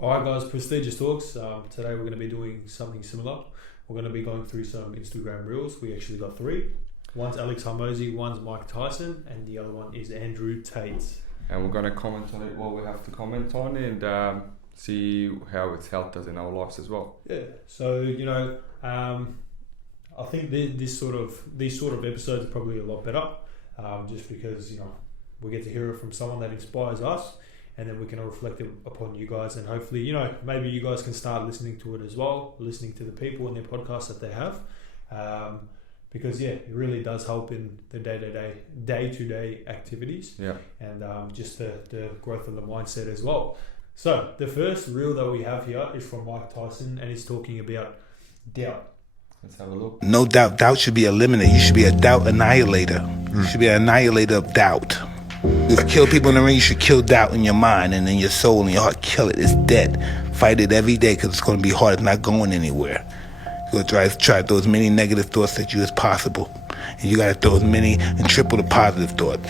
Alright guys, Prestigious Talks. Today we're going to be doing something similar. We're going to be going through some Instagram reels. We actually got 3. One's Alex Hormozi, one's Mike Tyson, and the other one is Andrew Tate. And we're going to comment on it, what we have to comment on, and see how it's helped us in our lives as well. Yeah, so I think these sort of episodes are probably a lot better, just because we get to hear it from someone that inspires us, and then we can reflect it upon you guys, and hopefully maybe you guys can start listening to it as well, listening to the people in their podcasts that they have, because it really does help in the day-to-day activities, and just the growth of the mindset as well. So the first reel that we have here is from Mike Tyson, and he's talking about doubt. Let's have a look. No doubt. Doubt should be eliminated. You should be a doubt annihilator. You should be an annihilator of doubt. If you kill people in the ring, you should kill doubt in your mind and in your soul and your heart. Kill it. It's dead. Fight it every day because it's going to be hard. It's not going anywhere. You're going to try to throw as many negative thoughts at you as possible. And you got to throw as many and triple the positive thoughts.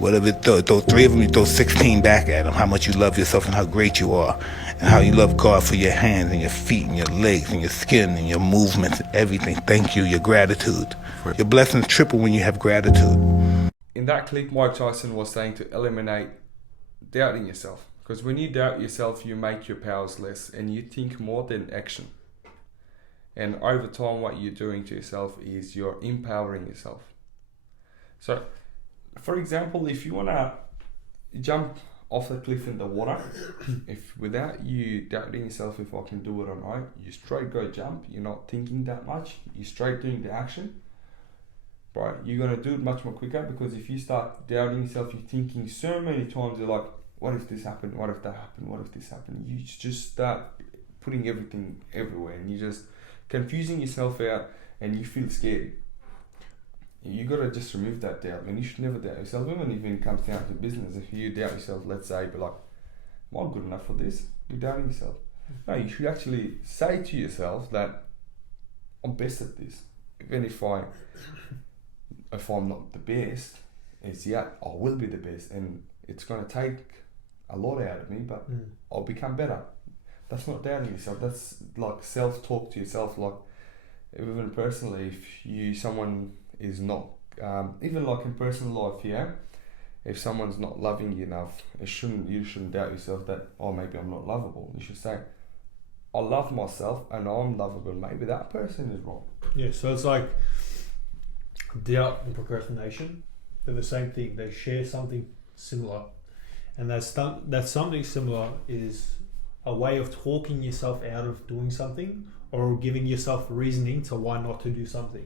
Whatever it throw 3 of them, you throw 16 back at them. How much you love yourself and how great you are. And how you love God for your hands and your feet and your legs and your skin and your movements and everything. Thank you, your gratitude. Your blessings triple when you have gratitude. In that clip, Mike Tyson was saying to eliminate doubting yourself. Because when you doubt yourself, you make your powers less and you think more than action. And over time, what you're doing to yourself is you're empowering yourself. So, for example, if you want to jump off the cliff in the water, if without you doubting yourself if I can do it or not, you straight go jump. You're not thinking that much. You're straight doing the action. Right, you're going to do it much more quicker, because if you start doubting yourself, you're thinking so many times, you're like, what if this happened? What if that happened? What if this happened? You just start putting everything everywhere, and you're just confusing yourself out, and you feel scared. You got to just remove that doubt. You should never doubt yourself. Even if it comes down to business, if you doubt yourself, let's say, be like, am I good enough for this? You're doubting yourself. No, you should actually say to yourself that I'm best at this. Even if I'm not the best, I will be the best, and it's going to take a lot out of me, but I'll become better. That's not doubting yourself. That's like self-talk to yourself. Like, even personally, if someone is not, even like in personal life, if someone's not loving you enough, you shouldn't doubt yourself that, maybe I'm not lovable. You should say, I love myself and I'm lovable. Maybe that person is wrong. Yeah, so it's like doubt and procrastination, they're the same thing. They share something similar, and that something similar is a way of talking yourself out of doing something, or giving yourself reasoning to why not to do something.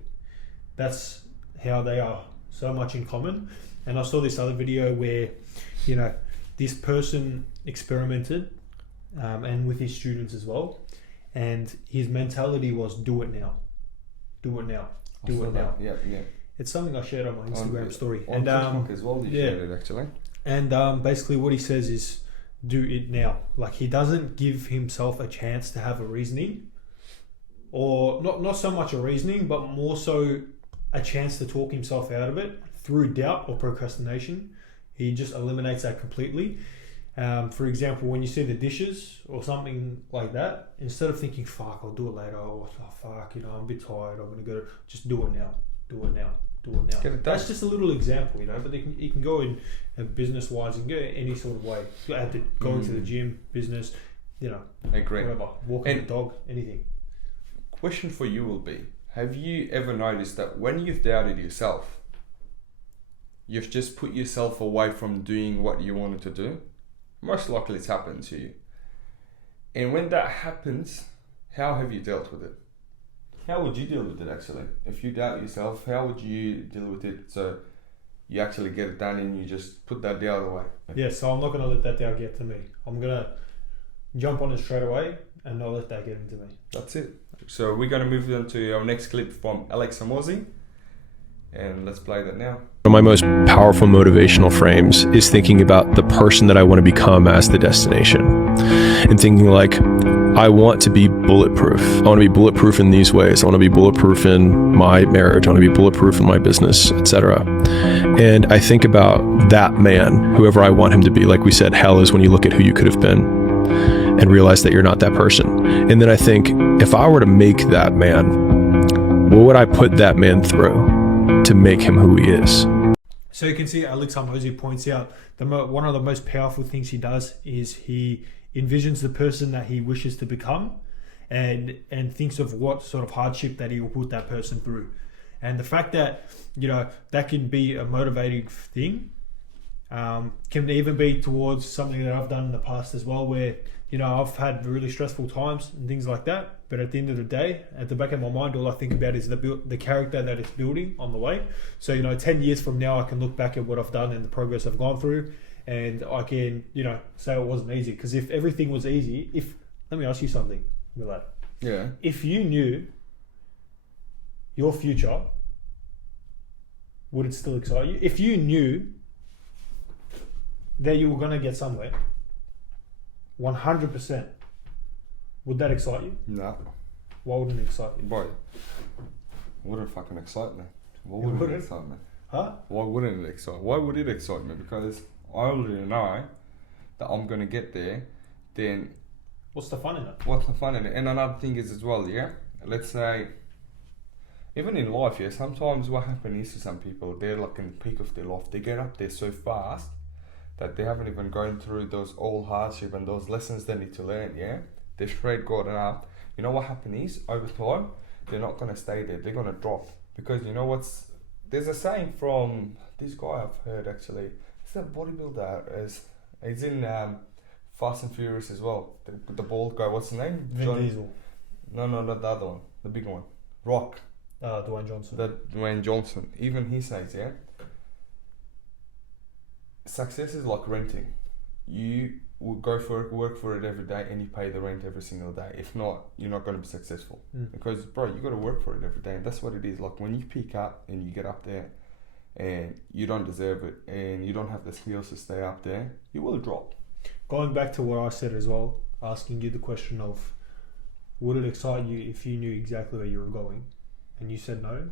That's how they are so much in common. And I saw this other video where this person experimented, and with his students as well, and his mentality was do it now. Yeah. It's something I shared on my Instagram story. On TikTok as well, you shared it actually. And basically what he says is do it now. Like, he doesn't give himself a chance to have a reasoning, or not so much a reasoning, but more so a chance to talk himself out of it through doubt or procrastination. He just eliminates that completely. For example, when you see the dishes or something like that, instead of thinking, fuck, I'll do it later, or fuck, I'm a bit tired, I'm going to go, just do it now. Get it done. That's just a little example, but it can go in business-wise, and go any sort of way. Going to the gym, business, Agree. whatever, walking the dog, anything. Question for you will be, have you ever noticed that when you've doubted yourself, you've just put yourself away from doing what you wanted to do? Most likely it's happened to you. And when that happens, how have you dealt with it? How would you deal with it actually? If you doubt yourself, how would you deal with it so you actually get it done and you just put that doubt away? Yeah, so I'm not going to let that doubt get to me. I'm going to jump on it straight away and not let that get into me. That's it. So we're going to move on to our next clip from Alex Hormozi, and let's play that now. One of my most powerful motivational frames is thinking about the person that I want to become as the destination, and thinking like, I want to be bulletproof. I want to be bulletproof in these ways. I want to be bulletproof in my marriage. I want to be bulletproof in my business, etc. And I think about that man, whoever I want him to be. Like we said, hell is when you look at who you could have been. and realize that you're not that person. And then I think, if I were to make that man, what would I put that man through to make him who he is? So you can see Alex Hormozi points out one of the most powerful things he does is he envisions the person that he wishes to become, and thinks of what sort of hardship that he will put that person through. And the fact that, you know, that can be a motivating thing, can even be towards something that I've done in the past as well, where, you know, I've had really stressful times and things like that, but at the end of the day, at the back of my mind, all I think about is the character that it's building on the way. So, you know, 10 years from now, I can look back at what I've done and the progress I've gone through, and I can, you know, say it wasn't easy. Because if everything was easy, let me ask you something, Millard. Yeah. If you knew your future, would it still excite you? If you knew that you were going to get somewhere, 100%, would that excite you? No. Why wouldn't it excite you? Boy, wouldn't fucking excite me. Why would it excite me? Huh? Why wouldn't it excite? Why would it excite me? Because I already know that I'm gonna get there. Then what's the fun in it? What's the fun in it? And another thing is as well, yeah. Let's say, even in life, yeah. Sometimes what happens is to some people, they're like in the peak of their life. They get up there so fast that they haven't even gone through those old hardship and those lessons they need to learn, yeah. They're straight gotten up. You know what happens is, over time, they're not going to stay there. They're going to drop. Because you know there's a saying from this guy I've heard actually. It's a bodybuilder. He's in Fast and Furious as well. The bald guy, what's his name? Vin Diesel. No, not the other one. The big one. Rock. Dwayne Johnson. Dwayne Johnson. Even he says, yeah. Success is like renting. You will go for it, work for it every day, and you pay the rent every single day. If not, you're not going to be successful. Because, bro, you got to work for it every day, and that's what it is. Like when you pick up and you get up there, and you don't deserve it, and you don't have the skills to stay up there, you will drop. Going back to what I said as well, asking you the question of, would it excite you if you knew exactly where you were going, and you said no?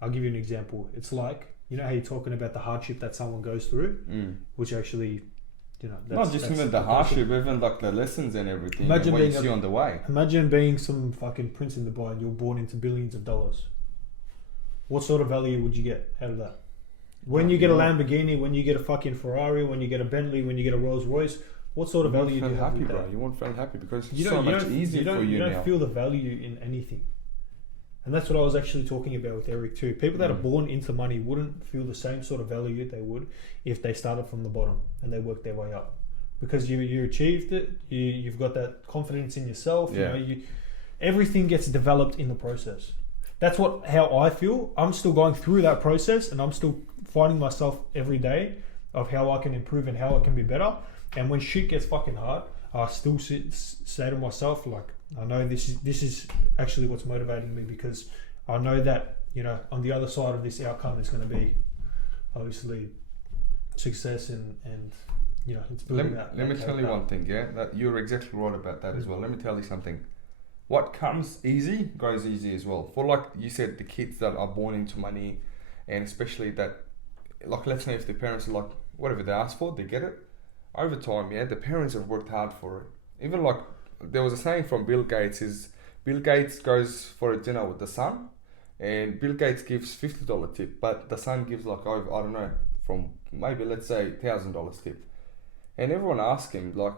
I'll give you an example. It's like, you know how you're talking about the hardship that someone goes through, which actually, you know, not just even the hardship, even like the lessons and everything. Imagine what you see on the way. Imagine being some fucking prince in Dubai and you're born into billions of dollars. What sort of value would you get out of that? When you get a Lamborghini, when you get a fucking Ferrari, when you get a Bentley, when you get a Rolls Royce, what sort of value do you have with that? You won't feel happy because it's you so much easier for you now. You don't feel the value in anything. And that's what I was actually talking about with Eric too. People that are born into money wouldn't feel the same sort of value they would if they started from the bottom and they worked their way up. Because you achieved it, you've got that confidence in yourself. Yeah. You know, everything gets developed in the process. That's how I feel. I'm still going through that process, and I'm still finding myself every day of how I can improve and how I can be better. And when shit gets fucking hard, I still say to myself, like, I know this is actually what's motivating me, because I know that, you know, on the other side of this outcome is going to be obviously success and you know, it's building that. Let me tell you one thing, yeah, that you're exactly right about that as well. Let me tell you something. What comes easy goes easy as well. For, like you said, the kids that are born into money, and especially that, like, let's say if the parents are like, whatever they ask for, they get it. Over time, yeah, the parents have worked hard for it. Even like, there was a saying from Bill Gates, Bill Gates goes for a dinner with the son, and Bill Gates gives $50 tip, but the son gives like, over, I don't know, from maybe let's say $1,000 tip. And everyone asks him, like,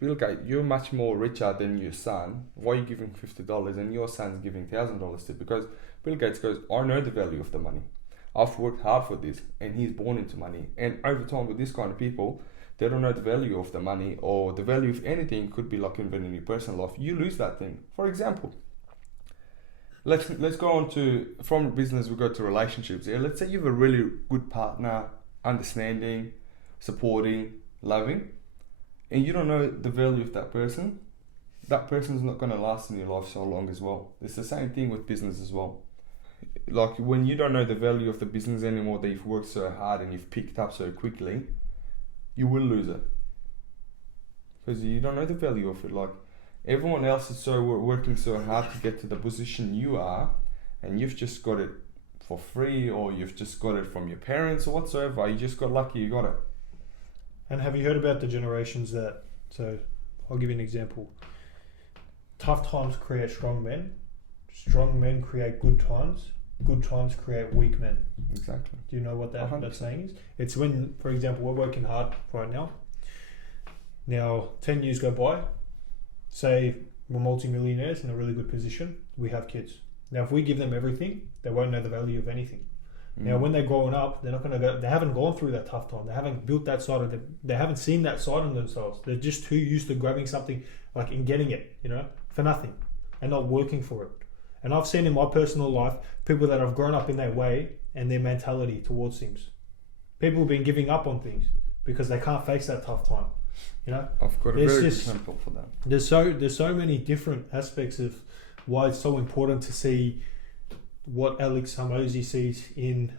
Bill Gates, you're much more richer than your son. Why are you giving $50 and your son's giving $1,000 tip? Because Bill Gates goes, I know the value of the money. I've worked hard for this, and he's born into money. And over time with this kind of people, they don't know the value of the money, or the value of anything. Could be like even in your personal life. You lose that thing. For example, let's go on to, from business we go to relationships. Yeah, let's say you have a really good partner, understanding, supporting, loving, and you don't know the value of that person. That person's not going to last in your life so long as well. It's the same thing with business as well. Like when you don't know the value of the business anymore, that you've worked so hard and you've picked up so quickly, you will lose it, because you don't know the value of it. Like everyone else is so working so hard to get to the position you are, and you've just got it for free, or you've just got it from your parents or whatsoever. You just got lucky, you got it. And have you heard about the generations that, so I'll give you an example. Tough times create strong men. Strong men create good times. Good times create weak men. Exactly. Do you know what that 100%. saying is? It's when, for example, we're working hard right now. Now, 10 years go by. Say we're multimillionaires in a really good position. We have kids. Now, if we give them everything, they won't know the value of anything. Now, when they're growing up, they're not going to go. They haven't gone through that tough time. They haven't built that side of them. They haven't seen that side of themselves. They're just too used to grabbing something like and getting it, for nothing, and not working for it. And I've seen in my personal life people that have grown up in their way and their mentality towards things. People have been giving up on things because they can't face that tough time. I've got a very good example for that. There's so many different aspects of why it's so important to see what Alex Hormozi sees in,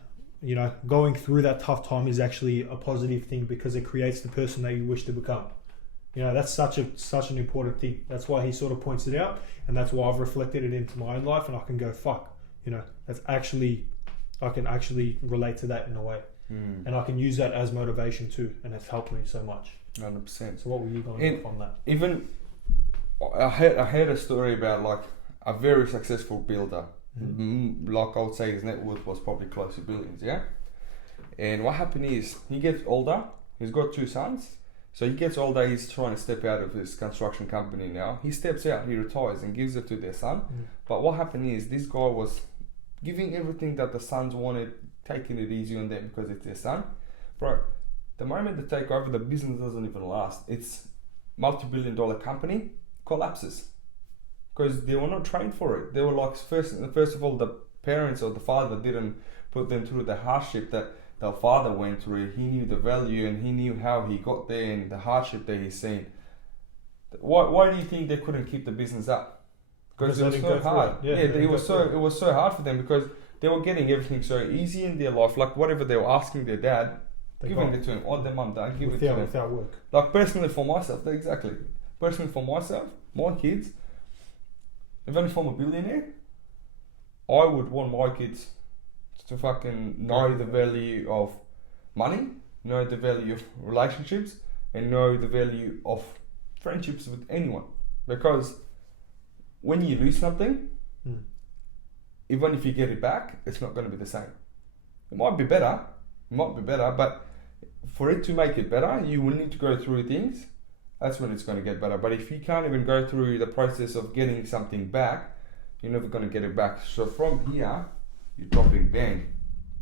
going through that tough time is actually a positive thing because it creates the person that you wish to become. That's such an important thing. That's why he sort of points it out, and that's why I've reflected it into my own life, and I can go, fuck, that's actually, I can actually relate to that in a way. And I can use that as motivation too, and it's helped me so much. 100%. So what were you going on that? Even, I heard a story about like a very successful builder. Like I would say his net worth was probably close to billions, yeah? And what happened is, he gets older, he's got 2 sons, so he gets older, he's trying to step out of his construction company now. He steps out, he retires and gives it to their son. But what happened is, this guy was giving everything that the sons wanted, taking it easy on them because it's their son. Bro, the moment they take over, the business doesn't even last. It's multi-billion-dollar company collapses. Because they were not trained for it. They were like, first of all, the parents or the father didn't put them through the hardship that the father went through. He knew the value and he knew how he got there and the hardship that he's seen. Why do you think they couldn't keep the business up? Because it was so hard. It was so hard for them because they were getting everything so easy in their life. Like whatever they were asking their dad, giving it to him. Or their mum, dad, give it to them. Without work. Like personally for myself, exactly. Personally for myself, my kids, even if I'm a billionaire, I would want my kids to fucking know the value of money, know the value of relationships, and know the value of friendships with anyone. Because when you lose something, even if you get it back, it's not going to be the same. It might be better, but for it to make it better, you will need to go through things. That's when it's going to get better. But if you can't even go through the process of getting something back, you're never going to get it back. So from here, you're dropping, bang.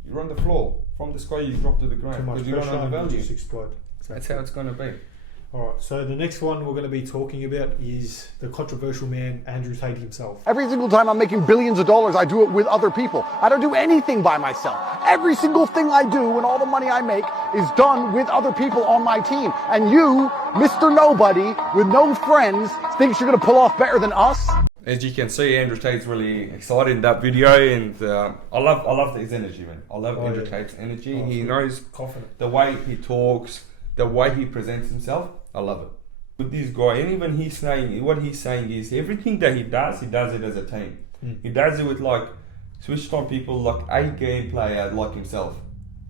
You're on the floor. From the sky, you drop to the ground. Because you don't know the value. Just explode. Exactly. That's how it's going to be. Alright, so the next one we're going to be talking about is the controversial man, Andrew Tate himself. Every single time I'm making billions of dollars, I do it with other people. I don't do anything by myself. Every single thing I do and all the money I make is done with other people on my team. And you, Mr. Nobody, with no friends, thinks you're going to pull off better than us? As you can see, Andrew Tate's really excited in that video, and I love his energy, man. I love Andrew Tate's energy. He knows confident. The way he talks, the way he presents himself. I love it. With this guy, and even what he's saying is everything that he does it as a team. He does it with like switched on people, like A game player like himself.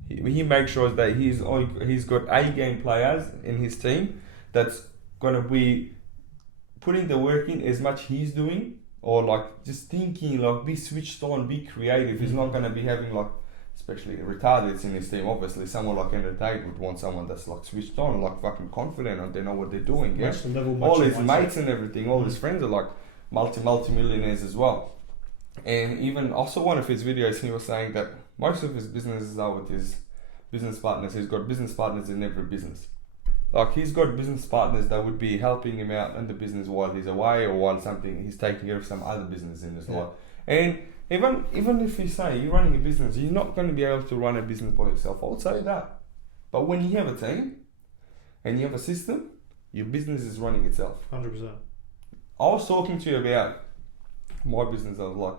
He makes sure that he's got A game players in his team that's gonna be putting the work in as much he's doing, or like just thinking, like be switched on, be creative. He's not gonna be having like, especially retardeds in his team. Obviously, someone like Andrew Tate would want someone that's like switched on, like fucking confident, and they know what they're doing. Yeah, all his mates and everything, all his friends are like multi-millionaires as well. And even also one of his videos, he was saying that most of his businesses are with his business partners. He's got business partners in every business. Like he's got business partners that would be helping him out in the business while he's away, or while he's taking care of some other business in his life. And even if you say you're running a business, you're not going to be able to run a business by yourself. I would say that. But when you have a team and you have a system, your business is running itself. 100%. I was talking to you about my business. I was like,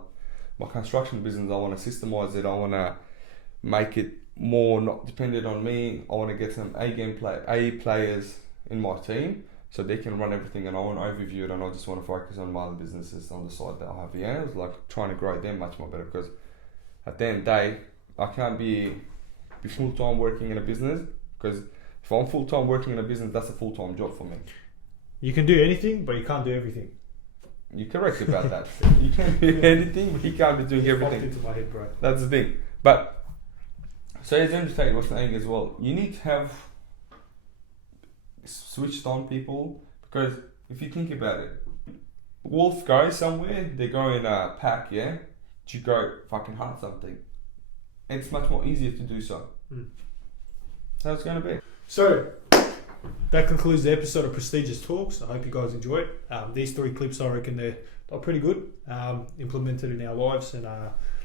my construction business, I want to systemize it. I want to make it more not dependent on me. I want to get some A players in my team so they can run everything, and I want to overview it, and I just want to focus on my other businesses on the side that I have. Yeah, it's like trying to grow them much more better, because at the end of the day, I can't be full-time working in a business, because if I'm full-time working in a business, that's a full-time job for me. You can do anything, but you can't do everything. You're correct about that. You can do anything, but you can't be doing Popped everything. into my head, bro. That's the thing. But so as Tate was saying as well, you need to have switched on people, because if you think about it, wolves go somewhere, they go in a pack, yeah, to go fucking hunt something. It's much more easier to do so. That's how it's going to be. So that concludes the episode of Prestigious Talks. I hope you guys enjoy it. These 3 clips, I reckon they're pretty good, implemented in our lives, and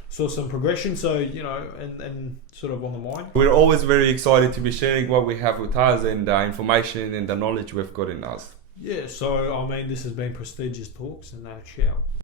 saw some progression. So, and sort of on the mind. We're always very excited to be sharing what we have with us and the information and the knowledge we've got in us. Yeah, so I mean, this has been Prestigious Talks, and ciao.